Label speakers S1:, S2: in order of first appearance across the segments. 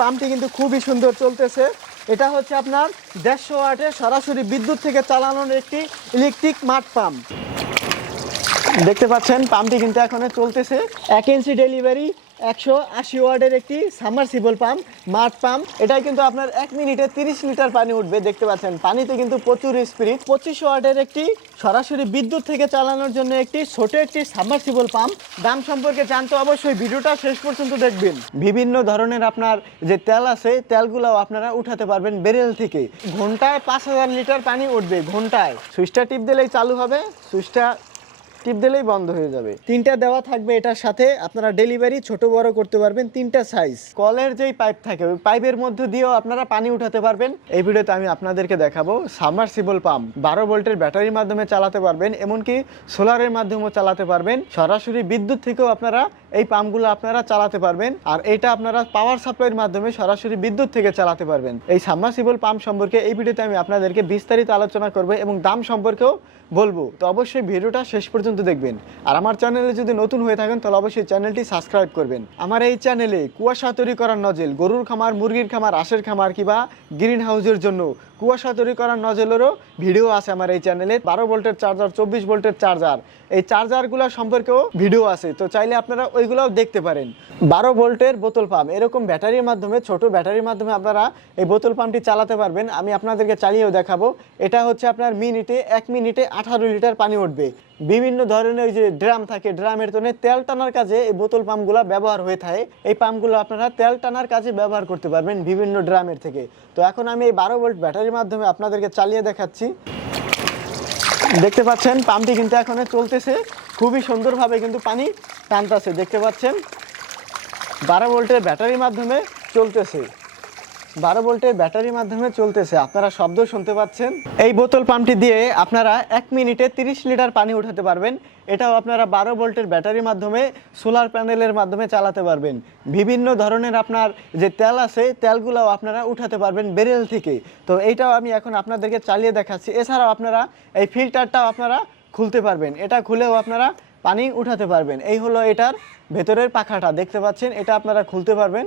S1: পাম্পটি কিন্তু খুবই সুন্দর চলতেছে। এটা হচ্ছে আপনার দেড়শো ওয়াটের সরাসরি বিদ্যুৎ থেকে চালানোর একটি ইলেকট্রিক মাঠ পাম্প দেখতে পাচ্ছেন, পাম্পটি কিন্তু এখন চলতেছে। এক ইঞ্চি ডেলিভারি একশো আশি ওয়ার্ডের একটি সামারসিবল পাম্প, মাঠ পাম্প। এটাই কিন্তু আপনার এক মিনিটে তিরিশ লিটার পানি উঠবে, দেখতে পাচ্ছেন। পানিতে কিন্তু প্রচুর স্পিরিট পঁচিশ ওয়ার্ডের একটি সরাসরি বিদ্যুৎ থেকে চালানোর জন্য একটি ছোট একটি সাবমার্সিবল পাম্প দাম সম্পর্কে জানতে অবশ্যই ভিডিওটা শেষ পর্যন্ত দেখবেন। বিভিন্ন ধরনের আপনার যে তেল আছে তেলগুলো আপনারা উঠাতে পারবেন বেরেল থেকে। ঘন্টায় পাঁচ হাজার লিটার পানি উঠবে, ঘন্টায়। সুইচটা টিপ দিলেই চালু হবে। সুইচটা টিপ দিলেই বন্ধ হয়ে যাবে। তিনটা দেওয়া থাকবে এটার সাথে আপনারা ডেলিভারি ছোট বড় করতে পারবেন তিনটা সাইজ কলের যেই পাইপ থাকে ওই পাইপের মধ্যে দিয়েও আপনারা পানি উঠাতে পারবেন। এই ভিডিওতে আমি আপনাদেরকে দেখাবো সাবমার্সিবল পাম্প বারো ভোল্টের ব্যাটারির মাধ্যমে চালাতে পারবেন এমনকি সোলারের মাধ্যমেও চালাতে পারবেন। সরাসরি বিদ্যুৎ থেকেও আপনারা এই পাম্পগুলো আপনারা চালাতে পারবেন আর এটা আপনারা পাওয়ার সাপ্লাইয়ের মাধ্যমে সরাসরি বিদ্যুৎ থেকে চালাতে পারবেন। এই সাবমার্সিবল পাম্প সম্পর্কে এই ভিডিওতে আমি আপনাদেরকে বিস্তারিত আলোচনা করব এবং দাম সম্পর্কেও বলব। তো অবশ্যই ভিডিওটা শেষ পর্যন্ত দেখবেন। আর আমার চ্যানেলে যদি নতুন হয়ে থাকেন, তাহলে অবশ্যই চ্যানেলটি সাবস্ক্রাইব করবেন। আমার এই চ্যানেলে কুয়াশা তৈরি করার নজেল, গরুর খামার, মুরগির খামার আশের খামার কিংবা গ্রিন হাউসের জন্য কুয়াশা তৈরি করার নজেলেরও ভিডিও আছে আমার এই চ্যানেলে। বারো ভোল্টের চার্জার চব্বিশ ভোল্টের চার্জার এই চার্জারগুলো সম্পর্কেও ভিডিও আছে। তো চাইলে আপনারা ওইগুলোও দেখতে পারেন। বারো ভোল্টের বোতল পাম্প এরকম ব্যাটারির মাধ্যমে, ছোট ব্যাটারির মাধ্যমে আপনারা এই বোতল পাম্পটি চালাতে পারবেন। আমি আপনাদেরকে চালিয়েও দেখাবো। এটা হচ্ছে আপনার মিনিটে এক মিনিটে আঠারো লিটার পানি উঠবে। বিভিন্ন ধরনের যে ড্রাম থাকে, ড্রামের জন্য তেল টানার কাজে এই বোতল পাম্পগুলো ব্যবহার হয়ে থাকে। এই পাম্পগুলো আপনারা তেল টানার কাজে ব্যবহার করতে পারবেন বিভিন্ন ড্রামের থেকে। তো এখন আমি এই বারো ভোল্ট ব্যাটারির মাধ্যমে আপনাদেরকে চালিয়ে দেখাচ্ছি। দেখতে পাচ্ছেন, পাম্পটি কিন্তু এখন চলতেছে। খুবই সুন্দরভাবে কিন্তু পানি টানতেছে, দেখতে পাচ্ছেন? বারো ভোল্টের ব্যাটারির মাধ্যমে চলতেছে। বারো ভোল্টের ব্যাটারির মাধ্যমে চলতেছে। আপনারা শব্দ শুনতে পাচ্ছেন। এই বোতল পাম্পটি দিয়ে আপনারা এক মিনিটে তিরিশ লিটার পানি উঠাতে পারবেন। এটাও আপনারা বারো ভোল্টের ব্যাটারির মাধ্যমে সোলার প্যানেলের মাধ্যমে চালাতে পারবেন। বিভিন্ন ধরনের আপনার যে তেল আছে, তেলগুলোও আপনারা উঠাতে পারবেন বেরেল থেকে। তো এইটাও আমি এখন আপনাদেরকে চালিয়ে দেখাচ্ছি। এছাড়াও আপনারা এই ফিল্টারটাও আপনারা খুলতে পারবেন। এটা খুলেও আপনারা পানি উঠাতে পারবেন। এই হলো এটার ভেতরের পাখাটা। দেখতে পাচ্ছেন, এটা আপনারা খুলতে পারবেন।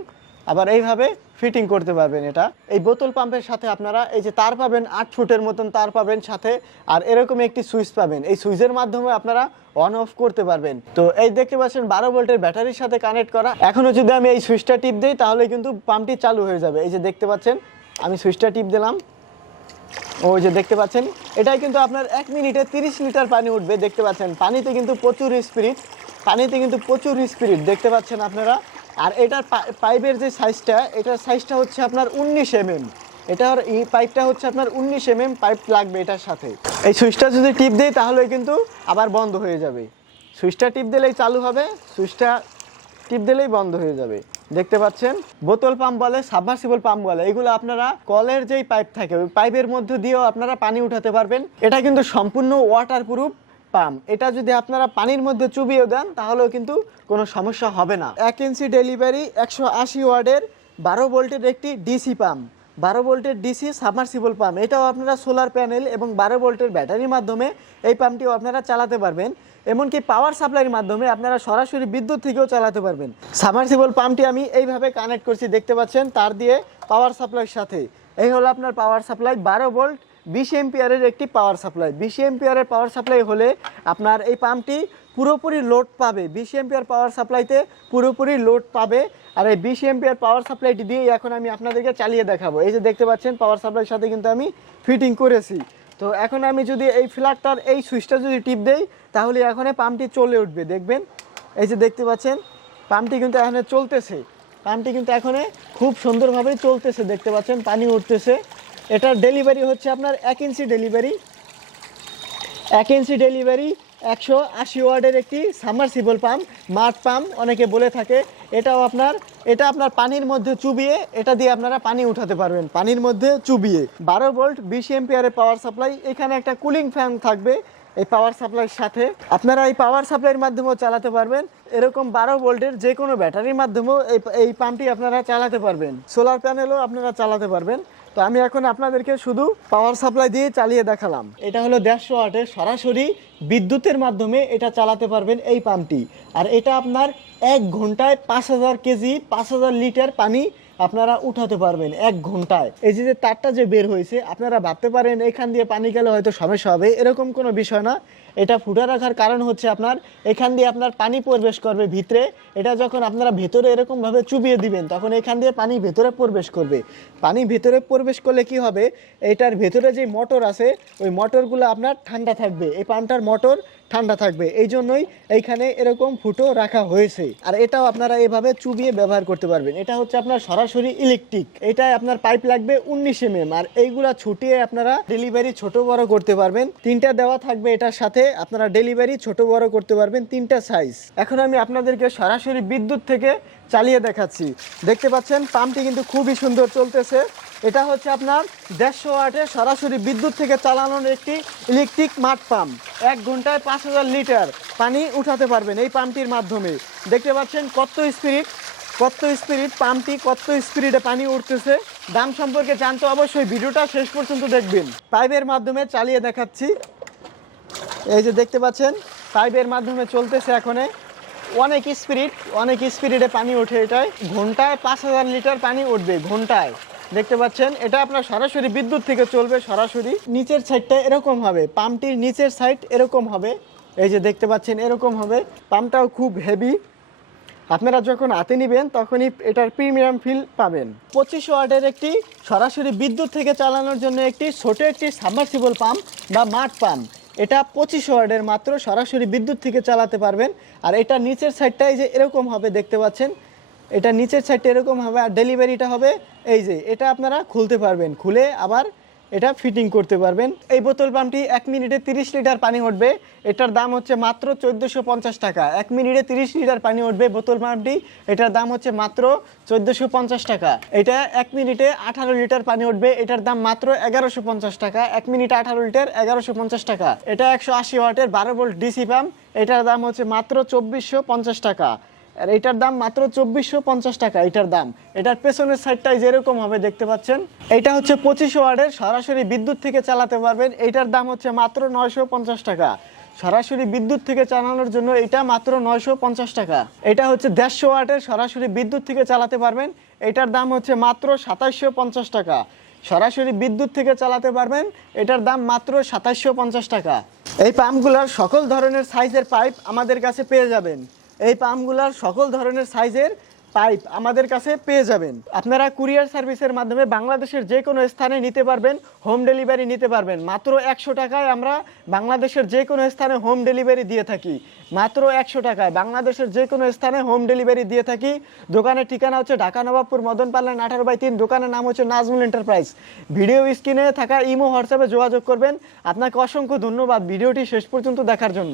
S1: আবার এইভাবে ফিটিং করতে পারবেন এটা। এই বোতল পাম্পের সাথে আপনারা এই যে তার পাবেন আট ফুটের মতন তার পাবেন সাথে, আর এরকম একটি সুইচ পাবেন। এই সুইচের মাধ্যমে আপনারা অন অফ করতে পারবেন। তো এই দেখতে পাচ্ছেন বারো ভোল্টের ব্যাটারির সাথে কানেক্ট করা। এখনও যদি আমি এই সুইচটা টিপ দিই, তাহলে কিন্তু পাম্পটি চালু হয়ে যাবে। এই যে দেখতে পাচ্ছেন, আমি সুইচটা টিপ দিলাম। ওই যে দেখতে পাচ্ছেন, এটাই কিন্তু আপনার এক মিনিটে তিরিশ লিটার পানি উঠবে। দেখতে পাচ্ছেন, পানিতে কিন্তু প্রচুর স্পিরিট পানিতে কিন্তু প্রচুর স্পিরিট দেখতে পাচ্ছেন আপনারা আর এটার পাইপের যে সাইজটা এটার সাইজটা হচ্ছে আপনার উনিশ এমএম এটার এই পাইপটা হচ্ছে আপনার উনিশ এমএম পাইপ লাগবে এটার সাথে। এই সুইচটা যদি টিপ দেয় তাহলে কিন্তু আবার বন্ধ হয়ে যাবে। সুইচটা টিপ দিলেই চালু হবে সুইচটা টিপ দিলেই বন্ধ হয়ে যাবে। দেখতে পাচ্ছেন? বোতল পাম্প বলে সাবমার্সিবল পাম্প বলে, এগুলো আপনারা কলের যেই পাইপ থাকে, ওই পাইপের মধ্যে দিয়েও আপনারা পানি উঠাতে পারবেন। এটা কিন্তু সম্পূর্ণ ওয়াটার প্রুফ পাম্প এটা যদি আপনারা পানির মধ্যে চুবিয়ে দেন, তাহলেও কিন্তু কোনো সমস্যা হবে না। এক ইঞ্চি ডেলিভারি একশো আশি ওয়ার্ডের বারো ভোল্টের একটি ডিসি পাম্প বারো ভোল্টের ডিসি সাবমার্সিবল পাম্প এটাও আপনারা সোলার প্যানেল এবং বারো ভোল্টের ব্যাটারির মাধ্যমে এই পাম্পটিও আপনারা চালাতে পারবেন। এমনকি পাওয়ার সাপ্লাইয়ের মাধ্যমে আপনারা সরাসরি বিদ্যুৎ থেকেও চালাতে পারবেন। সাবমার্সিবল পাম্পটি আমি এইভাবে কানেক্ট করছি, দেখতে পাচ্ছেন, তার দিয়ে পাওয়ার সাপ্লাইয়ের সাথে। এই হলো আপনার পাওয়ার সাপ্লাই, বারো ভোল্ট বিশ এমপিয়ারের একটি পাওয়ার সাপ্লাই বিশ এমপিয়ারের পাওয়ার সাপ্লাই হলে আপনার এই পাম্পটি পুরোপুরি লোড পাবে। বিশ এমপিয়ার পাওয়ার সাপ্লাইতে পুরোপুরি লোড পাবে। আর এই বিশ এমপিয়ার পাওয়ার সাপ্লাইটি দিয়ে এখন আমি আপনাদেরকে চালিয়ে দেখাবো। এই যে দেখতে পাচ্ছেন পাওয়ার সাপ্লাইয়ের সাথে কিন্তু আমি ফিটিং করেছি। তো এখন আমি যদি এই ফ্ল্যাটটার এই সুইচটা যদি টিপ দেই, তাহলে এখন পাম্পটি চলে উঠবে। দেখবেন, এই যে দেখতে পাচ্ছেন পাম্পটি কিন্তু এখানে চলতেছে। পাম্পটি কিন্তু এখন খুব সুন্দরভাবেই চলতেছে। দেখতে পাচ্ছেন, পানি উঠতেছে। এটার ডেলিভারি হচ্ছে আপনার এক ইঞ্চি ডেলিভারি এক ইঞ্চি ডেলিভারি একশো আশি ওয়ার্ডের একটি সাবমার্সিবল পাম্প মাঠ পাম্প অনেকে বলে থাকে। এটাও আপনার, এটা আপনার পানির মধ্যে চুবিয়ে, এটা দিয়ে আপনারা পানি উঠাতে পারবেন, পানির মধ্যে চুবিয়ে। বারো ভোল্ট, বিশ এমপিয়ারের পাওয়ার সাপ্লাই এখানে একটা কুলিং ফ্যান থাকবে এই পাওয়ার সাপ্লাইয়ের সাথে। আপনারা এই পাওয়ার সাপ্লাইয়ের মাধ্যমেও চালাতে পারবেন। এরকম বারো ভোল্টের যে কোনো ব্যাটারির মাধ্যমেও এই এই পাম্পটি আপনারা চালাতে পারবেন। সোলার প্যানেলও আপনারা চালাতে পারবেন। তো আমি এখন আপনাদেরকে শুধু পাওয়ার সাপ্লাই দিয়ে চালিয়ে দেখালাম। এটা হলো দেড়শো ওয়াটের সরাসরি বিদ্যুতের মাধ্যমে এটা চালাতে পারবেন এই পাম্পটি। আর এটা আপনার এক ঘন্টায় পাঁচ হাজার কেজি, পাঁচ হাজার লিটার পানি আপনারা উঠাতে পারবেন এক ঘন্টায়। এই যে তারটা যে বের হয়েছে, আপনারা ভাবতে পারেন এখান দিয়ে পানি গেলে হয়তো সমস্যা হবে, এরকম কোনো বিষয় না। এটা ফুটা রাখার কারণ হচ্ছে আপনার, এখান দিয়ে আপনার পানি প্রবেশ করবে ভিতরে। এটা যখন আপনারা ভেতরে এরকমভাবে চুবিয়ে দিবেন, তখন এখান দিয়ে পানি ভেতরে প্রবেশ করবে। পানি ভেতরে প্রবেশ করলে কি হবে? এটার ভেতরে যে মোটর আছে, ওই মোটরগুলো আপনার ঠান্ডা থাকবে। এই পানটার মোটর ঠান্ডা থাকবে। এই জন্যই এইখানে এরকম ফুটো রাখা হয়েছে। আর এটাও আপনারা এভাবে চুবিয়ে ব্যবহার করতে পারবেন। এটা হচ্ছে আপনার সরাসরি ইলেকট্রিক এটা আপনার পাইপ লাগবে উনিশ এম এম আর এইগুলা ছুটিয়ে আপনারা ডেলিভারি ছোট বড় করতে পারবেন। তিনটা দেওয়া থাকবে এটার সাথে। আপনারা ডেলিভারি ছোট বড় করতে পারবেন তিনটা সাইজ এখন আমি আপনাদেরকে সরাসরি বিদ্যুৎ থেকে চালিয়ে দেখাচ্ছি। দেখতে পাচ্ছেন, পাম্পটি কিন্তু খুবই সুন্দর চলতেছে। এটা হচ্ছে আপনার দেড়শো ওয়াটের সরাসরি বিদ্যুৎ থেকে চালানোর একটি ইলেকট্রিক মাঠ পাম্প এক ঘন্টায় পাঁচ হাজার লিটার পানি উঠাতে পারবেন এই পাম্পটির মাধ্যমে। দেখতে পাচ্ছেন কত স্পিরিট কত স্পিরিট পাম্পটি কত স্পিরিটে পানি উঠতেছে। দাম সম্পর্কে জানতে অবশ্যই ভিডিওটা শেষ পর্যন্ত দেখবেন। পাইপের মাধ্যমে চালিয়ে দেখাচ্ছি। এই যে দেখতে পাচ্ছেন, পাইপের মাধ্যমে চলতেছে এখনে অনেক স্পিরিট অনেক স্পিরিটে পানি ওঠে এটায়। ঘন্টায় পাঁচ হাজার লিটার পানি উঠবে, ঘন্টায়। দেখতে পাচ্ছেন, এটা আপনার সরাসরি বিদ্যুৎ থেকে চলবে, সরাসরি। নিচের সাইডটা এরকম হবে, পাম্পটির নিচের সাইড এরকম হবে। এই যে দেখতে পাচ্ছেন, এরকম হবে। পাম্পটাও খুব হেভি আপনারা যখন হাতে নেবেন, তখনই এটার প্রিমিয়াম ফিল পাবেন। পঁচিশ ওয়াটের একটি সরাসরি বিদ্যুৎ থেকে চালানোর জন্য একটি ছোট একটি সাবমার্সিবল পাম্প বা মাঠ পাম্প এটা পঁচিশ ওয়ার্ডের মাত্র, সরাসরি বিদ্যুৎ থেকে চালাতে পারবেন। আর এটা নিচের সাইডটাই যে এরকম হবে, দেখতে পাচ্ছেন? এটা নিচের সাইডটা এরকম হবে আর ডেলিভারিটা হবে, এই যে, এটা আপনারা খুলতে পারবেন। খুলে আবার এটা ফিটিং করতে পারবেন। এই বোতল পাম্পটি এক মিনিটে তিরিশ লিটার পানি উঠবে। এটার দাম হচ্ছে মাত্র চোদ্দোশো পঞ্চাশ টাকা। এক মিনিটে তিরিশ লিটার পানি উঠবে বোতল পাম্পটি। এটার দাম হচ্ছে মাত্র চোদ্দোশো পঞ্চাশ টাকা। এটা এক মিনিটে আঠারো লিটার পানি উঠবে। এটার দাম মাত্র এগারোশো পঞ্চাশ টাকা। এক মিনিটে আঠারো লিটার, এগারোশো পঞ্চাশ টাকা। এটা একশো আশি ওয়াটের বারো ভোল্ট ডিসি পাম্প। এটার দাম হচ্ছে মাত্র চব্বিশশো পঞ্চাশ টাকা। আর এটার দাম মাত্র চব্বিশশো পঞ্চাশ টাকা, এটার দাম। এটার পেছনের সাইডটাই যেরকম হবে, দেখতে পাচ্ছেন। এটা হচ্ছে পঁচিশ ওয়ার্ডের সরাসরি বিদ্যুৎ থেকে চালাতে পারবেন। এটার দাম হচ্ছে মাত্র নয়শো পঞ্চাশ টাকা। সরাসরি বিদ্যুৎ থেকে চালানোর জন্য এটা মাত্র নয়শো পঞ্চাশ টাকা। এটা হচ্ছে দেড়শো ওয়াটের সরাসরি বিদ্যুৎ থেকে চালাতে পারবেন। এটার দাম হচ্ছে মাত্র সাতাশশো পঞ্চাশ টাকা। সরাসরি বিদ্যুৎ থেকে চালাতে পারবেন। এটার দাম মাত্র সাতাশশো পঞ্চাশ টাকা। এই পাম্পগুলোর সকল ধরনের সাইজের পাইপ আমাদের কাছে পেয়ে যাবেন। এই পাম্পগুলোর সকল ধরনের সাইজের পাইপ আমাদের কাছে পেয়ে যাবেন। আপনারা কুরিয়ার সার্ভিসের মাধ্যমে বাংলাদেশের যে কোনো স্থানে নিতে পারবেন, হোম ডেলিভারি নিতে পারবেন। মাত্র একশো টাকায় আমরা বাংলাদেশের যে কোনো স্থানে হোম ডেলিভারি দিয়ে থাকি। মাত্র একশো টাকায় বাংলাদেশের যে কোনো স্থানে হোম ডেলিভারি দিয়ে থাকি। দোকানের ঠিকানা হচ্ছে ঢাকা নবাবপুর, মদন পাল্লান আঠারো বাই তিন। দোকানের নাম হচ্ছে নাজমুল এন্টারপ্রাইজ। ভিডিও স্ক্রিনে থাকা ইমো, হোয়াটসঅ্যাপে যোগাযোগ করবেন। আপনাকে অসংখ্য ধন্যবাদ ভিডিওটি শেষ পর্যন্ত দেখার জন্য।